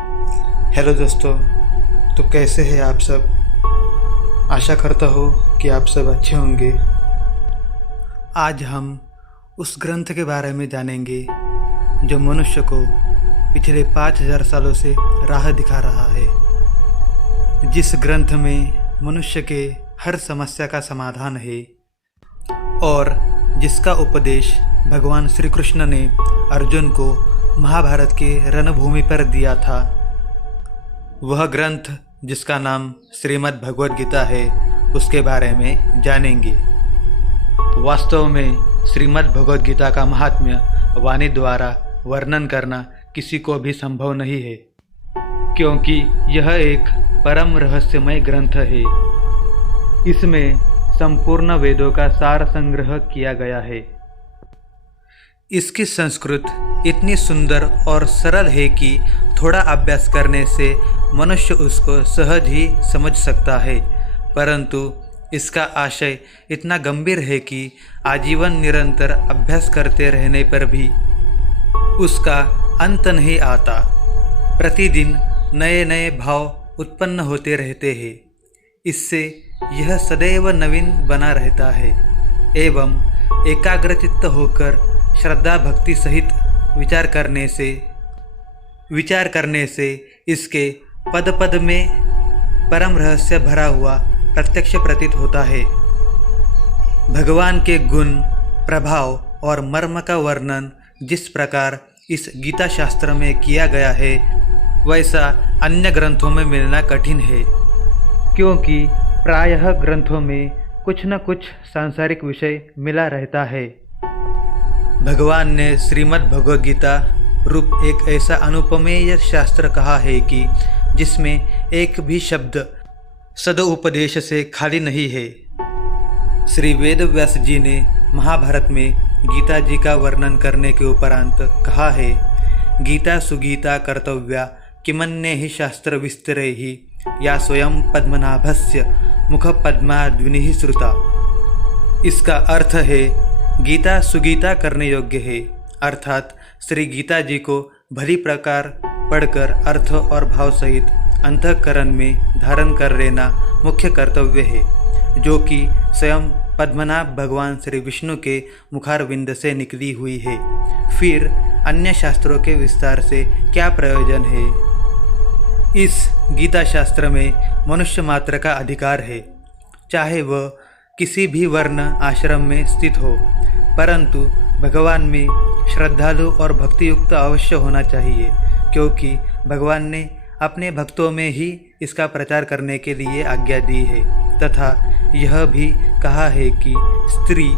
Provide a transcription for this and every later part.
Hello दोस्तों। तो कैसे हैं आप सब। आशा करता हूँ कि आप सब अच्छे होंगे। आज हम उस ग्रंथ के बारे में जानेंगे जो मनुष्य को पिछले 5000 सालों से राह दिखा रहा है। जिस ग्रंथ में मनुष्य के हर समस्या का समाधान है और जिसका उपदेश भगवान श्री कृष्ण ने अर्जुन को महाभारत के रणभूमि पर दिया था। वह ग्रंथ जिसका नाम श्रीमद् भगवद गीता है, उसके बारे में जानेंगे। वास्तव में श्रीमद् भगवद गीता का महात्म्य वाणी द्वारा वर्णन करना किसी को भी संभव नहीं है, क्योंकि यह एक परम रहस्यमय ग्रंथ है। इसमें संपूर्ण वेदों का सार संग्रह किया गया है। इसकी संस्कृत इतनी सुंदर और सरल है कि थोड़ा अभ्यास करने से मनुष्य उसको सहज ही समझ सकता है, परंतु इसका आशय इतना गंभीर है कि आजीवन निरंतर अभ्यास करते रहने पर भी उसका अंत नहीं आता। प्रतिदिन नए नए भाव उत्पन्न होते रहते हैं। इससे यह सदैव नवीन बना रहता है एवं एकाग्रचित्त होकर श्रद्धा भक्ति सहित विचार करने से इसके पद पद में परम रहस्य भरा हुआ प्रत्यक्ष प्रतीत होता है। भगवान के गुण, प्रभाव और मर्म का वर्णन जिस प्रकार इस गीता शास्त्र में किया गया है, वैसा अन्य ग्रंथों में मिलना कठिन है, क्योंकि प्रायः ग्रंथों में कुछ न कुछ सांसारिक विषय मिला रहता है। भगवान ने श्रीमद् भगवद गीता रूप एक ऐसा अनुपमेय शास्त्र कहा है कि जिसमें एक भी शब्द सदुपदेश से खाली नहीं है। श्री वेद व्यास जी ने महाभारत में गीता जी का वर्णन करने के उपरांत कहा है, गीता सुगीता कर्तव्या किमन्ये ही शास्त्र विस्तरे ही या स्वयं पद्मनाभस्य मुख पद्माद्विनि श्रुता। इसका अर्थ है गीता सुगीता करने योग्य है, अर्थात श्री गीता जी को भली प्रकार पढ़कर अर्थ और भाव सहित अंतःकरण में धारण कर लेना मुख्य कर्तव्य है, जो कि स्वयं पद्मनाभ भगवान श्री विष्णु के मुखारविंद से निकली हुई है। फिर अन्य शास्त्रों के विस्तार से क्या प्रयोजन है। इस गीता शास्त्र में मनुष्य मात्र का अधिकार है, चाहे वह किसी भी वर्ण आश्रम में स्थित हो, परंतु भगवान में श्रद्धालु और भक्तियुक्त अवश्य होना चाहिए, क्योंकि भगवान ने अपने भक्तों में ही इसका प्रचार करने के लिए आज्ञा दी है तथा यह भी कहा है कि स्त्री,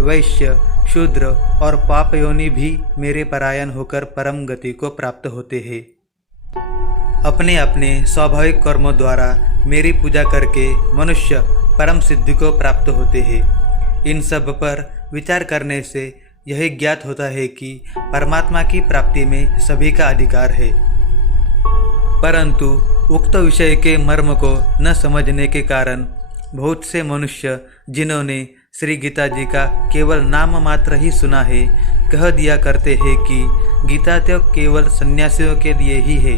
वैश्य, शूद्र और पापयोनि भी मेरे परायण होकर परम गति को प्राप्त होते हैं। अपने अपने स्वाभाविक कर्मों द्वारा मेरी पूजा करके मनुष्य परम सिद्धि को प्राप्त होते हैं। इन सब पर विचार करने से यही ज्ञात होता है कि परमात्मा की प्राप्ति में सभी का अधिकार है, परंतु उक्त विषय के मर्म को न समझने के कारण बहुत से मनुष्य, जिन्होंने श्री गीता जी का केवल नाम मात्र ही सुना है, कह दिया करते हैं कि गीता तो केवल सन्यासियों के लिए ही है।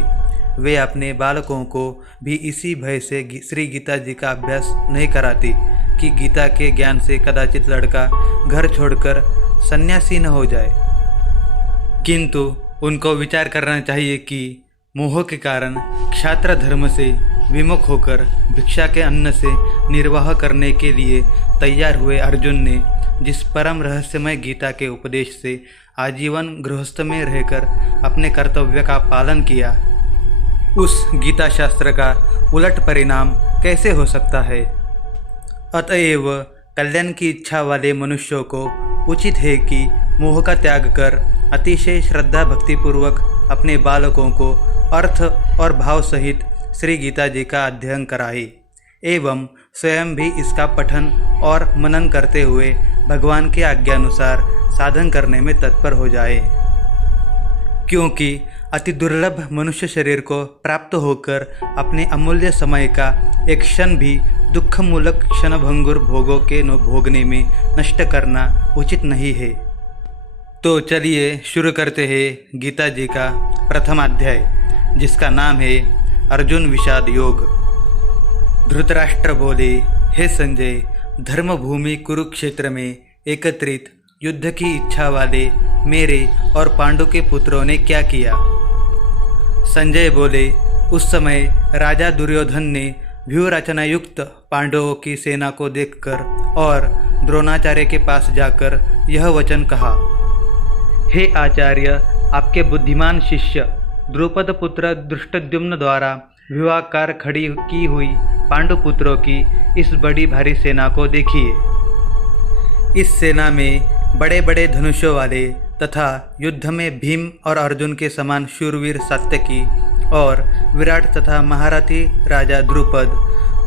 वे अपने बालकों को भी इसी भय से श्री गीता जी का अभ्यास नहीं कराती कि गीता के ज्ञान से कदाचित लड़का घर छोड़कर सन्यासी न हो जाए। किंतु उनको विचार करना चाहिए कि मोह के कारण क्षात्र धर्म से विमुख होकर भिक्षा के अन्न से निर्वाह करने के लिए तैयार हुए अर्जुन ने जिस परम रहस्यमय गीता के उपदेश से आजीवन गृहस्थ में रहकर अपने कर्तव्य का पालन किया, उस गीता शास्त्र का उलट परिणाम कैसे हो सकता है। अतएव कल्याण की इच्छा वाले मनुष्यों को उचित है कि मोह का त्याग कर अतिशय श्रद्धा भक्तिपूर्वक अपने बालकों को अर्थ और भाव सहित श्री गीता जी का अध्ययन कराए एवं स्वयं भी इसका पठन और मनन करते हुए भगवान के आज्ञानुसार साधन करने में तत्पर हो जाए, क्योंकि अति दुर्लभ मनुष्य शरीर को प्राप्त होकर अपने अमूल्य समय का एक क्षण भी दुखमूलक क्षणभंगुर भोगों के भोगने में नष्ट करना उचित नहीं है। तो चलिए शुरू करते हैं गीता जी का प्रथम अध्याय। जिसका नाम है अर्जुन विषाद योग। धृतराष्ट्र बोले, हे संजय, धर्मभूमि कुरुक्षेत्र में एकत्रित युद्ध की इच्छा वाले मेरे और पांडु के पुत्रों ने क्या किया? संजय बोले, उस समय राजा दुर्योधन ने व्यूह रचना युक्त पांडवों की सेना को देखकर और द्रोणाचार्य के पास जाकर यह वचन कहा, हे आचार्य, आपके बुद्धिमान शिष्य द्रुपद पुत्र धृष्टद्युम्न द्वारा विवाहकार खड़ी की हुई पांडुपुत्रों की इस बड़ी भारी सेना को देखिए। इस सेना में बड़े बड़े धनुषों वाले तथा युद्ध में भीम और अर्जुन के समान शूरवीर सात्यकी और विराट तथा महारथी राजा द्रुपद,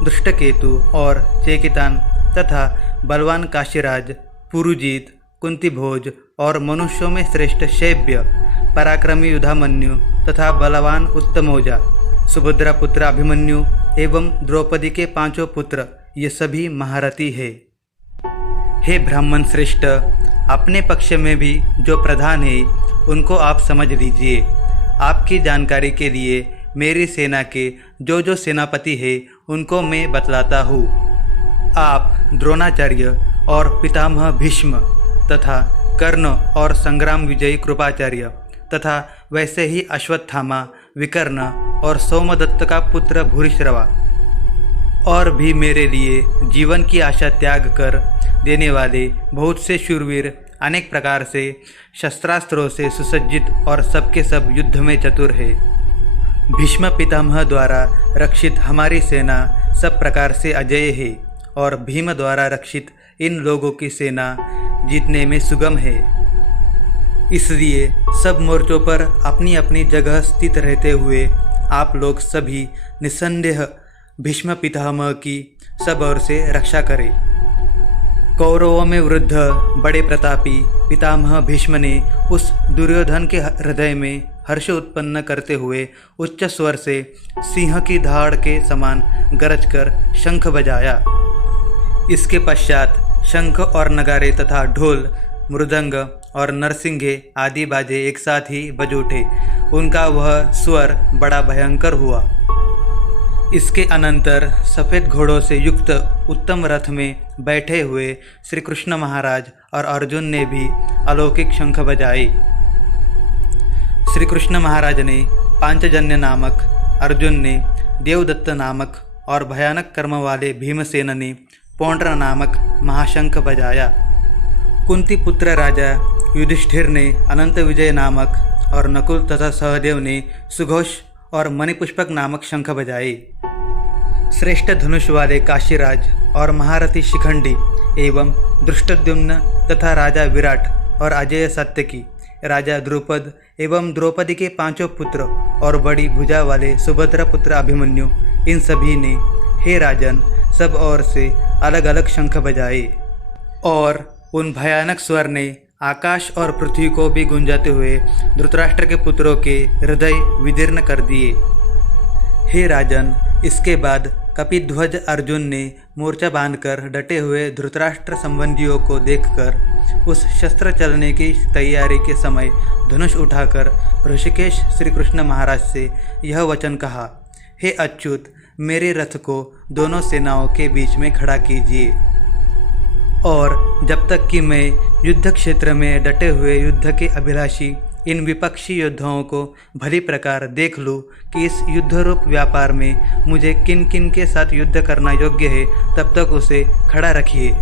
दृष्टकेतु और चेकितान तथा बलवान काशीराज, पुरुजीत, कुंतीभोज और मनुष्यों में श्रेष्ठ शैब्य, पराक्रमी युधामन्यु तथा बलवान उत्तमौजा, सुभद्रा पुत्र अभिमन्यु एवं द्रौपदी के 5 पुत्र, ये सभी महारथी है। हे ब्राह्मण श्रेष्ठ, अपने पक्ष में भी जो प्रधान है उनको आप समझ लीजिए। आपकी जानकारी के लिए मेरी सेना के जो सेनापति है उनको मैं बतलाता हूँ। आप द्रोणाचार्य और पितामह भीष्म तथा कर्ण और संग्राम विजयी कृपाचार्य तथा वैसे ही अश्वत्थामा, विकर्ण और सोमदत्त का पुत्र भूरिश्रवा और भी मेरे लिए जीवन की आशा त्याग कर देने वाले बहुत से शूरवीर, अनेक प्रकार से शस्त्रास्त्रों से सुसज्जित और सबके सब युद्ध में चतुर है। भीष्म पितामह द्वारा रक्षित हमारी सेना सब प्रकार से अजेय है और भीम द्वारा रक्षित इन लोगों की सेना जीतने में सुगम है। इसलिए सब मोर्चों पर अपनी अपनी जगह स्थित रहते हुए आप लोग सभी निस्संदेह भीष्म पितामह की सब ओर से रक्षा करें। कौरवों में वृद्ध बड़े प्रतापी पितामह भीष्म ने उस दुर्योधन के हृदय में हर्ष उत्पन्न करते हुए उच्च स्वर से सिंह की दहाड़ के समान गरज कर शंख बजाया। इसके पश्चात शंख और नगारे तथा ढोल, मृदंग और नरसिंगे आदि बाजे एक साथ ही बज उठे। उनका वह स्वर बड़ा भयंकर हुआ। इसके अनंतर सफ़ेद घोड़ों से युक्त उत्तम रथ में बैठे हुए श्री कृष्ण महाराज और अर्जुन ने भी अलौकिक शंख बजाए। श्री कृष्ण महाराज ने पांचजन्य नामक, अर्जुन ने देवदत्त नामक और भयानक कर्म वाले भीमसेन ने पौंड्र नामक महाशंख बजाया। कुंती पुत्र राजा युधिष्ठिर ने अनंत विजय नामक और नकुल तथा सहदेव ने सुघोष और मणिपुष्पक नामक शंख बजाए। श्रेष्ठ धनुष वाले काशीराज और महारथी शिखंडी एवं दृष्टद्युम्न तथा राजा विराट और अजय सात्यकी, राजा द्रुपद एवं द्रौपदी के 5 पुत्र और बड़ी भुजा वाले सुभद्रा पुत्र अभिमन्यु, इन सभी ने, हे राजन, सब ओर से अलग अलग शंख बजाए और उन भयानक स्वर ने आकाश और पृथ्वी को भी गुंजाते हुए धृतराष्ट्र के पुत्रों के हृदय विदीर्ण कर दिए। हे राजन, इसके बाद कपिध्वज अर्जुन ने मोर्चा बांधकर डटे हुए धृतराष्ट्र संबंधियों को देखकर उस शस्त्र चलने की तैयारी के समय धनुष उठाकर ऋषिकेश श्री कृष्ण महाराज से यह वचन कहा, हे अच्युत, मेरे रथ को दोनों सेनाओं के बीच में खड़ा कीजिए और जब तक कि मैं युद्ध क्षेत्र में डटे हुए युद्ध के अभिलाषी इन विपक्षी योद्धाओं को भली प्रकार देख लूँ कि इस युद्ध रूप व्यापार में मुझे किन किन के साथ युद्ध करना योग्य है, तब तक उसे खड़ा रखिए।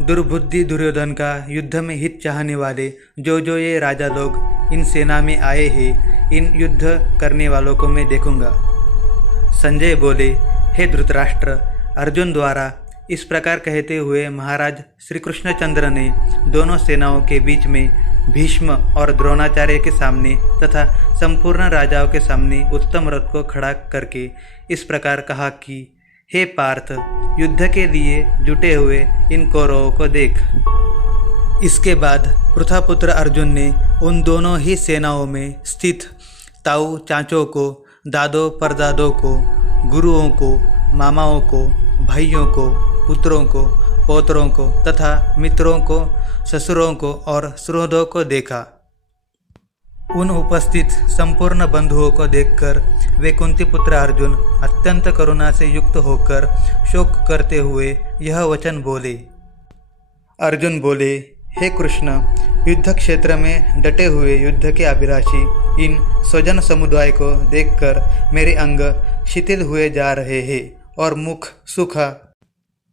दुर्बुद्धि दुर्योधन का युद्ध में हित चाहने वाले जो ये राजा लोग इन सेना में आए हैं, इन युद्ध करने वालों को मैं देखूंगा। संजय बोले, हे धृतराष्ट्र, अर्जुन द्वारा इस प्रकार कहते हुए महाराज श्री कृष्णचंद्र ने दोनों सेनाओं के बीच में भीष्म और द्रोणाचार्य के सामने तथा संपूर्ण राजाओं के सामने उत्तम रथ को खड़ा करके इस प्रकार कहा कि हे पार्थ, युद्ध के लिए जुटे हुए इन कौरवों को देख। इसके बाद पृथापुत्र अर्जुन ने उन दोनों ही सेनाओं में स्थित ताऊ चाचों को, दादों परदादों को, गुरुओं को, मामाओं को, भाइयों को, पुत्रों को, पौत्रों को तथा मित्रों को, ससुरों को और सुहृदों को देखा उन उपस्थित संपूर्ण बंधुओं को देखकर वे कुंती पुत्र अर्जुन अत्यंत करुणा से युक्त होकर शोक करते हुए यह वचन बोले। अर्जुन बोले, हे कृष्ण, युद्ध क्षेत्र में डटे हुए युद्ध के अभिलाषी इन स्वजन समुदाय को देखकर मेरे अंग शिथिल हुए जा रहे हैं और मुख सूखा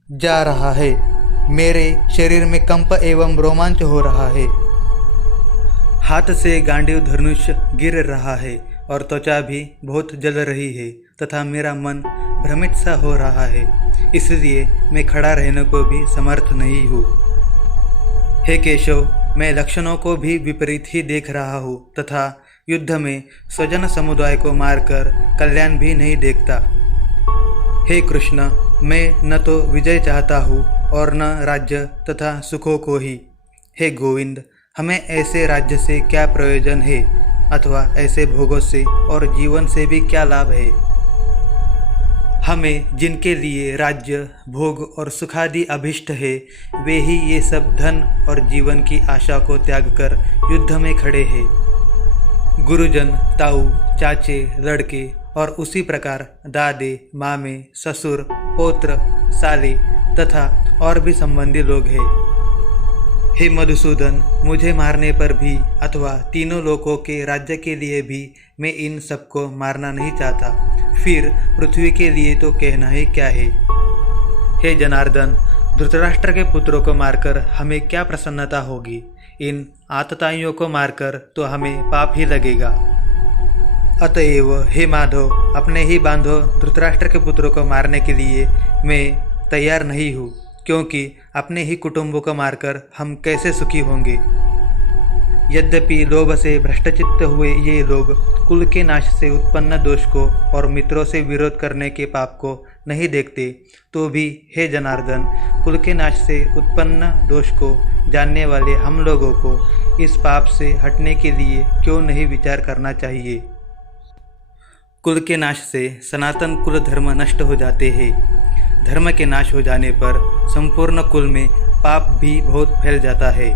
जा रहा है। मेरे शरीर में कंप एवं रोमांच हो रहा है। हाथ से गांडीव धनुष गिर रहा है और त्वचा भी बहुत जल रही है तथा मेरा मन भ्रमित सा हो रहा है, इसलिए मैं खड़ा रहने को भी समर्थ नहीं हूँ। हे केशव, मैं लक्षणों को भी विपरीत ही देख रहा हूँ तथा युद्ध में स्वजन समुदाय को मारकर कल्याण भी नहीं देखता। हे कृष्ण, मैं न तो विजय चाहता हूँ और न राज्य तथा सुखों को ही। हे गोविंद, हमें ऐसे राज्य से क्या प्रयोजन है अथवा ऐसे भोगों से और जीवन से भी क्या लाभ है। हमें जिनके लिए राज्य, भोग और सुखादि अभिष्ट है, वे ही ये सब धन और जीवन की आशा को त्याग कर युद्ध में खड़े हैं। गुरुजन, ताऊ, चाचे, लड़के और उसी प्रकार दादे, मामे, ससुर, पौत्र, साले तथा और भी संबंधी लोग हैं। हे मधुसूदन, मुझे मारने पर भी अथवा तीनों लोकों के राज्य के लिए भी मैं इन सबको मारना नहीं चाहता। फिर पृथ्वी के लिए तो कहना ही क्या है। हे जनार्दन, धृतराष्ट्र के पुत्रों को मारकर हमें क्या प्रसन्नता होगी। इन आतताइयों को मारकर तो हमें पाप ही लगेगा। अतएव हे माधव, अपने ही बांधो धृतराष्ट्र के पुत्रों को मारने के लिए मैं तैयार नहीं हूँ, क्योंकि अपने ही कुटुंबों को मारकर हम कैसे सुखी होंगे। यद्यपि लोभ से भ्रष्टचित्त हुए ये लोग कुल के नाश से उत्पन्न दोष को और मित्रों से विरोध करने के पाप को नहीं देखते, तो भी हे जनार्दन, कुल के नाश से उत्पन्न दोष को जानने वाले हम लोगों को इस पाप से हटने के लिए क्यों नहीं विचार करना चाहिए। कुल के नाश से सनातन कुल धर्म नष्ट हो जाते हैं। धर्म के नाश हो जाने पर संपूर्ण कुल में पाप भी बहुत फैल जाता है।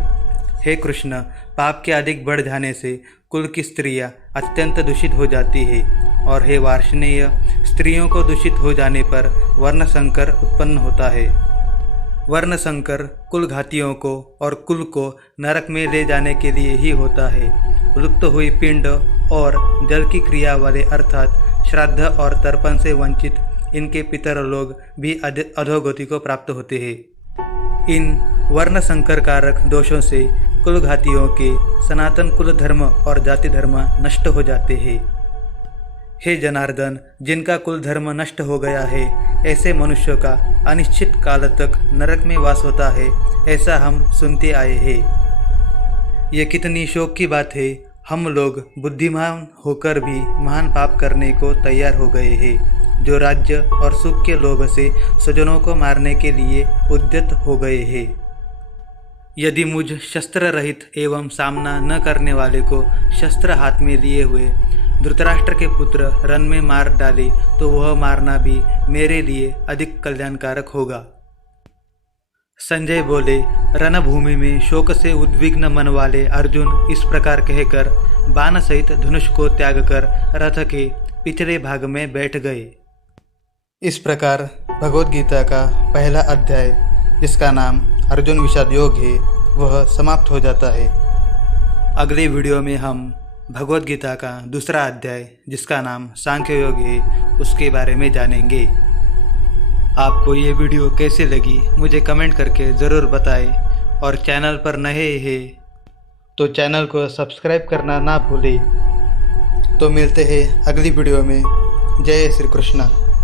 हे कृष्ण, पाप के अधिक बढ़ जाने से कुल की स्त्रियां अत्यंत दूषित हो जाती है और हे वार्ष्णेय, स्त्रियों को दूषित हो जाने पर वर्ण संकर उत्पन्न होता है। वर्ण संकर कुल घातियों को और कुल को नरक में ले जाने के लिए ही होता है। लुप्त हुई पिंड और जल की क्रिया वाले अर्थात श्राद्ध और तर्पण से वंचित इनके पितर लोग भी अधोगति को प्राप्त होते हैं। इन वर्ण संकर कारक दोषों से कुल घातियों के सनातन कुल धर्म और जाति धर्म नष्ट हो जाते हैं। हे जनार्दन, जिनका कुल धर्म नष्ट हो गया है, ऐसे मनुष्यों का अनिश्चित काल तक नरक में वास होता है, ऐसा हम सुनते आए हैं। ये कितनी शोक की बात है। हम लोग बुद्धिमान होकर भी महान पाप करने को तैयार हो गए हैं, जो राज्य और सुख के लोभ से स्वजनों को मारने के लिए उद्यत हो गए हैं। यदि मुझ शस्त्र रहित एवं सामना न करने वाले को शस्त्र हाथ में लिए हुए धृतराष्ट्र के पुत्र रण में मार डाले, तो वह मारना भी मेरे लिए अधिक कल्याणकारक होगा। संजय बोले, रणभूमि में शोक से उद्विग्न मन वाले अर्जुन इस प्रकार कहकर बाण सहित धनुष को त्याग कर रथ के पिछले भाग में बैठ गए। इस प्रकार भगवद गीता का पहला अध्याय, जिसका नाम अर्जुन विषाद योग है, वह समाप्त हो जाता है। अगले वीडियो में हम भगवद गीता का दूसरा अध्याय, जिसका नाम सांख्य योग है, उसके बारे में जानेंगे। आपको ये वीडियो कैसे लगी मुझे कमेंट करके ज़रूर बताएं और चैनल पर नए हैं तो चैनल को सब्सक्राइब करना ना भूलें। तो मिलते हैं अगली वीडियो में। जय श्री कृष्ण।